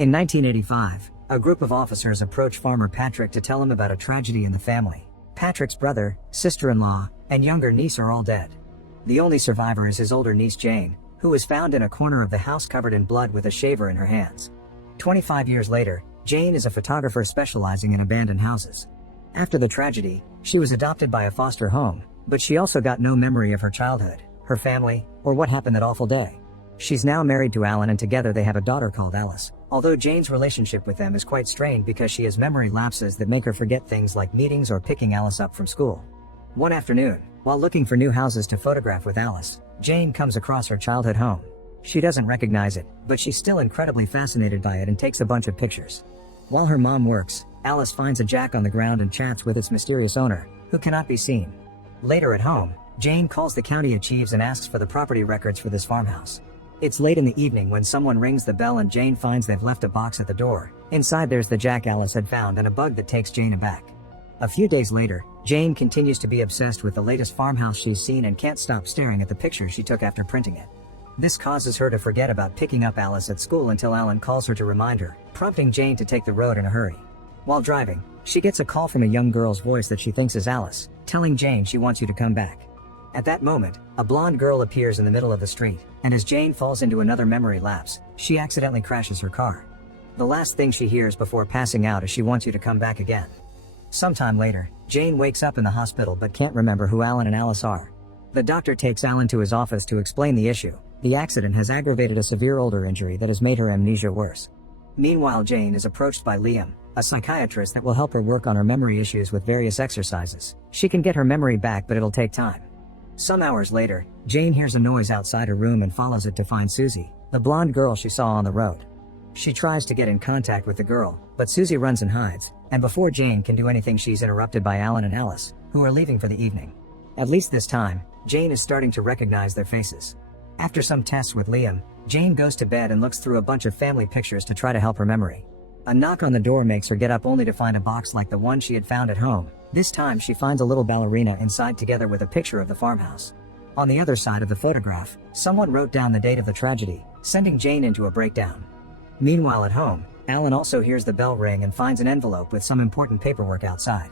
In 1985, a group of officers approach Farmer Patrick to tell him about a tragedy in the family. Patrick's brother, sister-in-law, and younger niece are all dead. The only survivor is his older niece Jane, who was found in a corner of the house covered in blood with a shaver in her hands. 25 years later, Jane is a photographer specializing in abandoned houses. After the tragedy, she was adopted by a foster home, but she also got no memory of her childhood, her family, or what happened that awful day. She's now married to Alan and together they have a daughter called Alice, although Jane's relationship with them is quite strained because she has memory lapses that make her forget things like meetings or picking Alice up from school. One afternoon, while looking for new houses to photograph with Alice, Jane comes across her childhood home. She doesn't recognize it, but she's still incredibly fascinated by it and takes a bunch of pictures. While her mom works, Alice finds a jack on the ground and chats with its mysterious owner, who cannot be seen. Later at home, Jane calls the county of Chiefs and asks for the property records for this farmhouse. It's late in the evening when someone rings the bell and Jane finds they've left a box at the door. Inside there's the jack Alice had found and a bug that takes Jane aback. A few days later, Jane continues to be obsessed with the latest farmhouse she's seen and can't stop staring at the picture she took after printing it. This causes her to forget about picking up Alice at school until Alan calls her to remind her, prompting Jane to take the road in a hurry. While driving, she gets a call from a young girl's voice that she thinks is Alice, telling Jane she wants you to come back. At that moment, a blonde girl appears in the middle of the street, and as Jane falls into another memory lapse, she accidentally crashes her car. The last thing she hears before passing out is she wants you to come back again. Sometime later, Jane wakes up in the hospital but can't remember who Alan and Alice are. The doctor takes Alan to his office to explain the issue. The accident has aggravated a severe older injury that has made her amnesia worse. Meanwhile, Jane is approached by Liam, a psychiatrist that will help her work on her memory issues with various exercises. She can get her memory back, but it'll take time. Some hours later, Jane hears a noise outside her room and follows it to find Susie, the blonde girl she saw on the road. She tries to get in contact with the girl, but Susie runs and hides, and before Jane can do anything she's interrupted by Alan and Alice, who are leaving for the evening. At least this time, Jane is starting to recognize their faces. After some tests with Liam, Jane goes to bed and looks through a bunch of family pictures to try to help her memory. A knock on the door makes her get up only to find a box like the one she had found at home. This time she finds a little ballerina inside together with a picture of the farmhouse. On the other side of the photograph, someone wrote down the date of the tragedy, sending Jane into a breakdown. Meanwhile at home, Alan also hears the bell ring and finds an envelope with some important paperwork outside.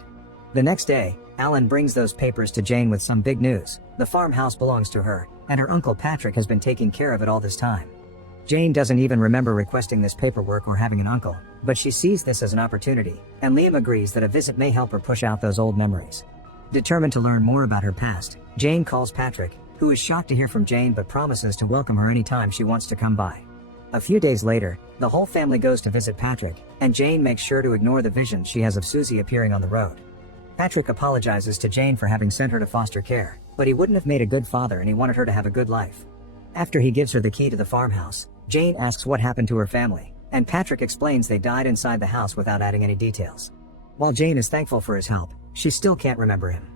The next day, Alan brings those papers to Jane with some big news. The farmhouse belongs to her, and her uncle Patrick has been taking care of it all this time. Jane doesn't even remember requesting this paperwork or having an uncle, but she sees this as an opportunity, and Liam agrees that a visit may help her push out those old memories. Determined to learn more about her past, Jane calls Patrick, who is shocked to hear from Jane but promises to welcome her anytime she wants to come by. A few days later, the whole family goes to visit Patrick, and Jane makes sure to ignore the vision she has of Susie appearing on the road. Patrick apologizes to Jane for having sent her to foster care, but he wouldn't have made a good father and he wanted her to have a good life. After he gives her the key to the farmhouse, Jane asks what happened to her family, and Patrick explains they died inside the house without adding any details. While Jane is thankful for his help, she still can't remember him.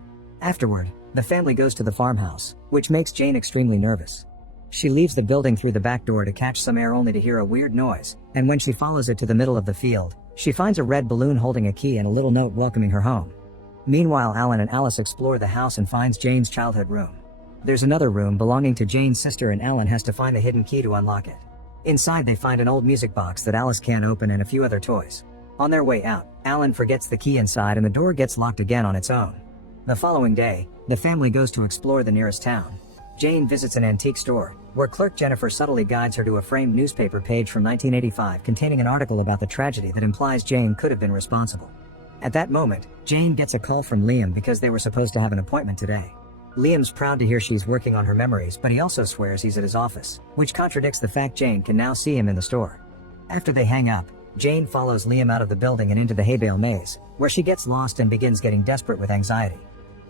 Afterward, the family goes to the farmhouse, which makes Jane extremely nervous. She leaves the building through the back door to catch some air only to hear a weird noise, and when she follows it to the middle of the field, she finds a red balloon holding a key and a little note welcoming her home. Meanwhile, Alan and Alice explore the house and finds Jane's childhood room. There's another room belonging to Jane's sister and Alan has to find the hidden key to unlock it. Inside they find an old music box that Alice can't open and a few other toys. On their way out, Alan forgets the key inside and the door gets locked again on its own. The following day, the family goes to explore the nearest town. Jane visits an antique store, where clerk Jennifer subtly guides her to a framed newspaper page from 1985 containing an article about the tragedy that implies Jane could have been responsible. At that moment, Jane gets a call from Liam because they were supposed to have an appointment today. Liam's proud to hear she's working on her memories, but he also swears he's at his office, which contradicts the fact Jane can now see him in the store. After they hang up, Jane follows Liam out of the building and into the hay bale maze, where she gets lost and begins getting desperate with anxiety.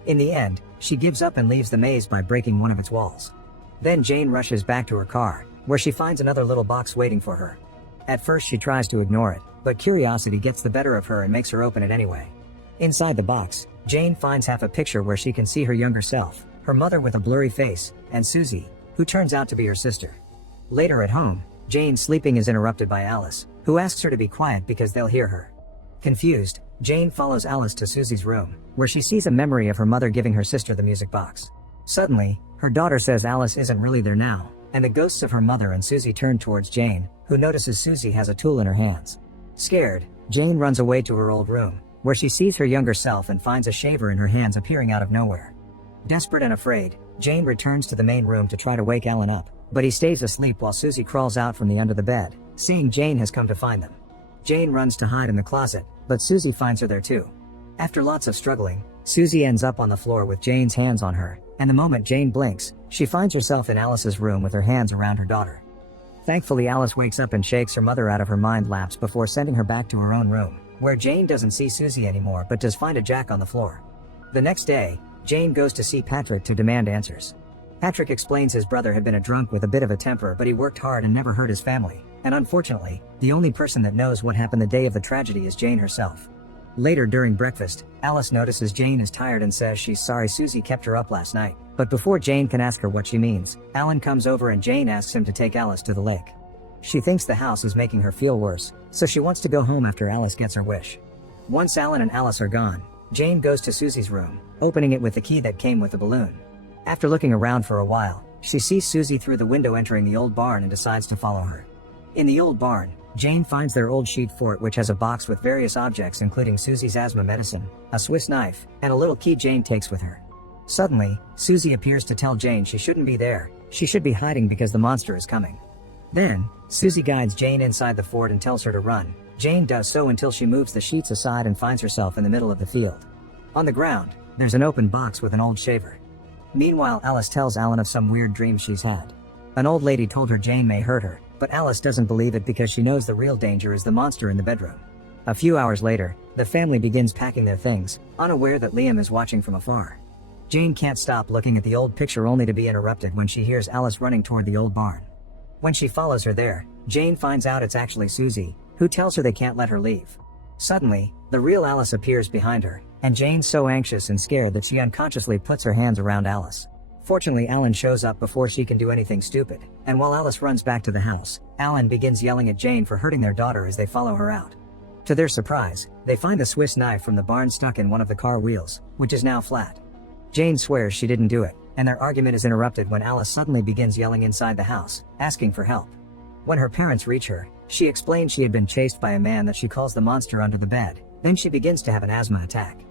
In the end, she gives up and leaves the maze by breaking one of its walls. Then Jane rushes back to her car, where she finds another little box waiting for her. At first she tries to ignore it, but curiosity gets the better of her and makes her open it anyway. Inside the box, Jane finds half a picture where she can see her younger self, her mother with a blurry face, and Susie, who turns out to be her sister. Later at home, Jane's sleeping is interrupted by Alice, who asks her to be quiet because they'll hear her. Confused, Jane follows Alice to Susie's room, where she sees a memory of her mother giving her sister the music box. Suddenly, her daughter says Alice isn't really there now, and the ghosts of her mother and Susie turn towards Jane, who who notices Susie has a tool in her hands. Scared, Jane runs away to her old room, where she sees her younger self and finds a shaver in her hands appearing out of nowhere. Desperate and afraid, Jane returns to the main room to try to wake Alan up, but he stays asleep while Susie crawls out from the under the bed, seeing Jane has come to find them. Jane runs to hide in the closet, but Susie finds her there too. After lots of struggling, Susie ends up on the floor with Jane's hands on her, and the moment Jane blinks, she finds herself in Alice's room with her hands around her daughter. Thankfully, Alice wakes up and shakes her mother out of her mind lapse before sending her back to her own room, where Jane doesn't see Susie anymore but does find a jack on the floor. The next day, Jane goes to see Patrick to demand answers. Patrick explains his brother had been a drunk with a bit of a temper, but he worked hard and never hurt his family, and unfortunately, the only person that knows what happened the day of the tragedy is Jane herself. Later during breakfast, Alice notices Jane is tired and says she's sorry Susie kept her up last night. But before Jane can ask her what she means, Alan comes over and Jane asks him to take Alice to the lake. She thinks the house is making her feel worse, so she wants to go home after Alice gets her wish. Once Alan and Alice are gone, Jane goes to Susie's room, opening it with the key that came with the balloon. After looking around for a while, she sees Susie through the window entering the old barn and decides to follow her. In the old barn, Jane finds their old sheet fort, which has a box with various objects including Susie's asthma medicine, a Swiss knife, and a little key Jane takes with her. Suddenly, Susie appears to tell Jane she shouldn't be there, she should be hiding because the monster is coming. Then, Susie guides Jane inside the fort and tells her to run. Jane does so until she moves the sheets aside and finds herself in the middle of the field. On the ground, there's an open box with an old shaver. Meanwhile, Alice tells Alan of some weird dreams she's had. An old lady told her Jane may hurt her, but Alice doesn't believe it because she knows the real danger is the monster in the bedroom. A few hours later, the family begins packing their things, unaware that Liam is watching from afar. Jane can't stop looking at the old picture only to be interrupted when she hears Alice running toward the old barn. When she follows her there, Jane finds out it's actually Susie, who tells her they can't let her leave. Suddenly, the real Alice appears behind her, and Jane's so anxious and scared that she unconsciously puts her hands around Alice. Fortunately, Alan shows up before she can do anything stupid, and while Alice runs back to the house, Alan begins yelling at Jane for hurting their daughter as they follow her out. To their surprise, they find a Swiss knife from the barn stuck in one of the car wheels, which is now flat. Jane swears she didn't do it, and their argument is interrupted when Alice suddenly begins yelling inside the house, asking for help. When her parents reach her, she explains she had been chased by a man that she calls the monster under the bed, then she begins to have an asthma attack.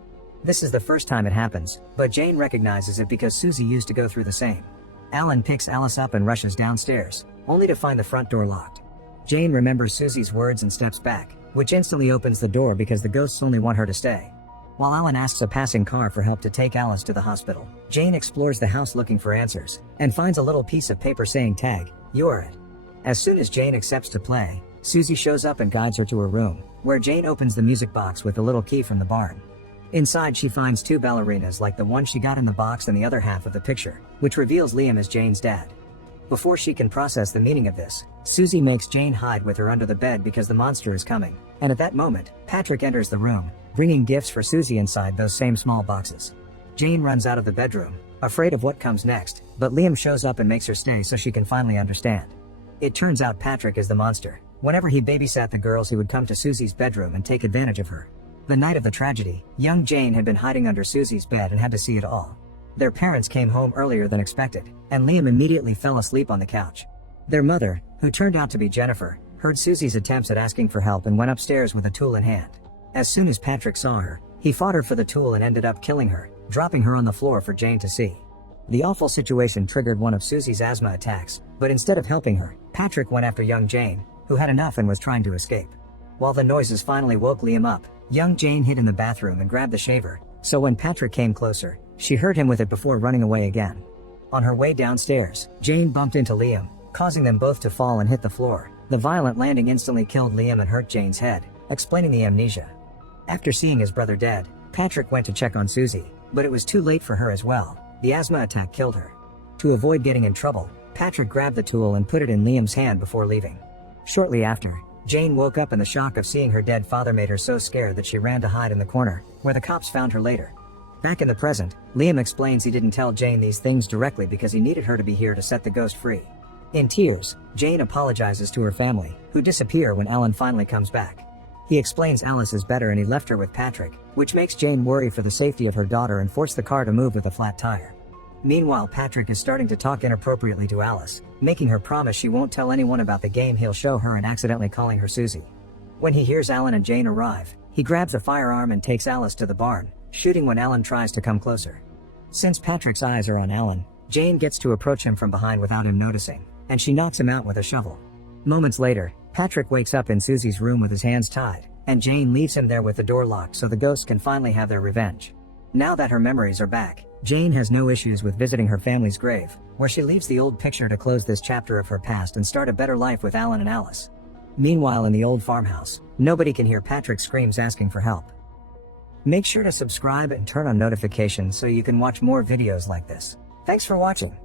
This is the first time it happens, but Jane recognizes it because Susie used to go through the same. Alan picks Alice up and rushes downstairs, only to find the front door locked. Jane remembers Susie's words and steps back, which instantly opens the door because the ghosts only want her to stay. While Alan asks a passing car for help to take Alice to the hospital, Jane explores the house looking for answers, and finds a little piece of paper saying tag, "You're it." As soon as Jane accepts to play, Susie shows up and guides her to her room, where Jane opens the music box with the little key from the barn. Inside she finds two ballerinas like the one she got in the box and the other half of the picture, which reveals Liam as Jane's dad. Before she can process the meaning of this, Susie makes Jane hide with her under the bed because the monster is coming, and at that moment, Patrick enters the room, bringing gifts for Susie inside those same small boxes. Jane runs out of the bedroom, afraid of what comes next, but Liam shows up and makes her stay so she can finally understand. It turns out Patrick is the monster. Whenever he babysat the girls, he would come to Susie's bedroom and take advantage of her. The night of the tragedy, young Jane had been hiding under Susie's bed and had to see it all. Their parents came home earlier than expected, and Liam immediately fell asleep on the couch. Their mother, who turned out to be Jennifer, heard Susie's attempts at asking for help and went upstairs with a tool in hand. As soon as Patrick saw her, he fought her for the tool and ended up killing her, dropping her on the floor for Jane to see. The awful situation triggered one of Susie's asthma attacks, but instead of helping her, Patrick went after young Jane, who had enough and was trying to escape. While the noises finally woke Liam up, young Jane hid in the bathroom and grabbed the shaver, so when Patrick came closer, she hurt him with it before running away again. On her way downstairs, Jane bumped into Liam, causing them both to fall and hit the floor. The violent landing instantly killed Liam and hurt Jane's head, explaining the amnesia. After seeing his brother dead, Patrick went to check on Susie, but it was too late for her as well. The asthma attack killed her. To avoid getting in trouble, Patrick grabbed the tool and put it in Liam's hand before leaving. Shortly after, Jane woke up and the shock of seeing her dead father made her so scared that she ran to hide in the corner, where the cops found her later. Back in the present, Liam explains he didn't tell Jane these things directly because he needed her to be here to set the ghost free. In tears, Jane apologizes to her family, who disappear when Alan finally comes back. He explains Alice is better and he left her with Patrick, which makes Jane worry for the safety of her daughter and force the car to move with a flat tire. Meanwhile, Patrick is starting to talk inappropriately to Alice, making her promise she won't tell anyone about the game he'll show her and accidentally calling her Susie. When he hears Alan and Jane arrive, he grabs a firearm and takes Alice to the barn, shooting when Alan tries to come closer. Since Patrick's eyes are on Alan, Jane gets to approach him from behind without him noticing, and she knocks him out with a shovel. Moments later, Patrick wakes up in Susie's room with his hands tied, and Jane leaves him there with the door locked so the ghosts can finally have their revenge. Now that her memories are back, Jane has no issues with visiting her family's grave, where she leaves the old picture to close this chapter of her past and start a better life with Alan and Alice. Meanwhile, in the old farmhouse, nobody can hear Patrick's screams asking for help. Make sure to subscribe and turn on notifications so you can watch more videos like this. Thanks for watching.